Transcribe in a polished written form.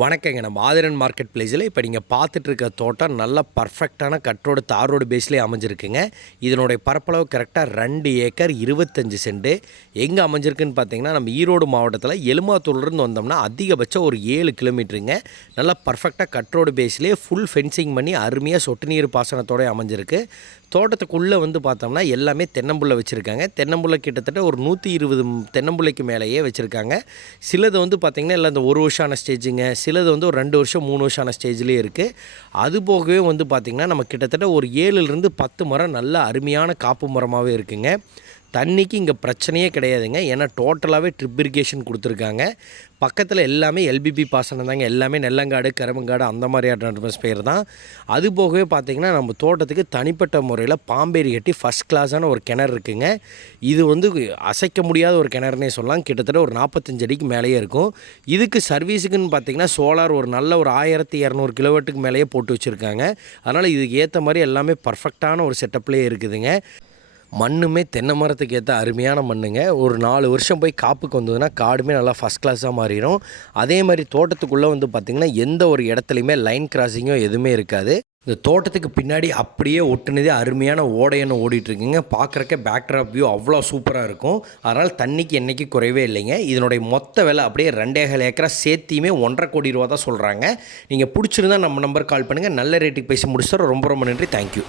வணக்கங்க. நம்ம ஆதிரன் மார்க்கெட் பிளேஸில் இப்போ நீங்கள் பார்த்துட்டு இருக்க தோட்டம் நல்ல பர்ஃபெக்டான கட்டோட தார் ரோடு பேஸ்லேயே அமைஞ்சிருக்குங்க. இதனுடைய பரப்பளவு கரெக்டாக 2 ஏக்கர் 25 சென்ட். எங்கே அமைஞ்சிருக்குன்னு பார்த்தீங்கன்னா, நம்ம ஈரோடு மாவட்டத்தில் எலுமாத்தூர்லேருந்து வந்தோம்னா அதிகபட்சம் ஒரு 7 கிலோமீட்டருங்க. நல்லா பர்ஃபெக்டாக கட்டோடு பேஸ்லேயே ஃபுல் ஃபென்சிங் பண்ணி அருமையாக சொட்டு நீர் பாசனத்தோடு அமைஞ்சிருக்கு. தோட்டத்துக்குள்ளே வந்து பார்த்தோம்னா எல்லாமே தென்னம்புள்ளை வச்சுருக்காங்க. தென்னம்புள்ளை கிட்டத்தட்ட ஒரு 120 தென்னம்புள்ளைக்கு மேலேயே வச்சுருக்காங்க. சிலது வந்து பார்த்திங்கன்னா இல்லை இந்த 1 வருஷமான ஸ்டேஜுங்க, சிலது வந்து ஒரு 2 வருஷம் 3 வருஷமான ஸ்டேஜ்லேயே இருக்குது. அது போகவே வந்து பார்த்திங்கன்னா நம்ம கிட்டத்தட்ட ஒரு 7லேருந்து 10 மரம் நல்ல அருமையான காப்பு மரமாகவே இருக்குங்க. தண்ணிக்கு இங்கே பிரச்சனையே கிடையாதுங்க. ஏன்னா டோட்டலாகவே ட்ரிப் இரிகேஷன் கொடுத்துருக்காங்க. பக்கத்தில் எல்லாமே எல்பிபி பாசனம் தாங்க. எல்லாமே நெல்லங்காடு கரும்பங்காடு அந்த மாதிரியான அட்மாஸ்பியர் தான். அது போகவே பார்த்திங்கன்னா நம்ம தோட்டத்துக்கு தனிப்பட்ட முறையில் பாம்பேரி கட்டி ஃபஸ்ட் கிளாஸான ஒரு கிணறு இருக்குங்க. இது வந்து அசைக்க முடியாத ஒரு கிணறுனே சொல்லலாம். கிட்டத்தட்ட ஒரு 45 அடிக்கு மேலேயே இருக்கும். இதுக்கு சர்வீஸுக்குன்னு பார்த்திங்கன்னா சோலார் ஒரு நல்ல ஒரு 1200 கிலோவாட்டுக்கு மேலேயே போட்டு வச்சுருக்காங்க. அதனால் இதுக்கு ஏற்ற மாதிரி எல்லாமே பர்ஃபெக்டான ஒரு செட்டப்லேயே இருக்குதுங்க. மண்ணுமே தென்னை மரத்துக்கு ஏற்ற அருமையான மண்ணுங்க. ஒரு 4 வருஷம் போய் காப்புக்கு வந்ததுன்னா காடுமே நல்லா ஃபஸ்ட் கிளாஸாக மாறிடும். அதே மாதிரி தோட்டத்துக்குள்ளே வந்து பார்த்திங்கன்னா எந்த ஒரு இடத்துலையுமே லைன் கிராசிங்கோ எதுவுமே இருக்காது. இந்த தோட்டத்துக்கு பின்னாடி அப்படியே ஒட்டுனதே அருமையான ஓடையன்னு ஓடிட்டுருக்குங்க. பார்க்குறக்க பேக்ட்ராப் வியூ அவ்வளோ சூப்பராக இருக்கும். அதனால் தண்ணிக்கு என்றைக்கு குறைவே இல்லைங்க. இதனுடைய மொத்த விலை அப்படியே 2.5 ஏக்கரா சேர்த்தியுமே 1.5 கோடி ரூபா தான் சொல்கிறாங்க. நீங்கள் பிடிச்சிருந்தா நம்ம நம்பர் கால் பண்ணுங்கள். நல்ல ரேட்டுக்கு பேசி முடிச்சிட்டோம். ரொம்ப ரொம்ப நன்றி. தேங்க்யூ.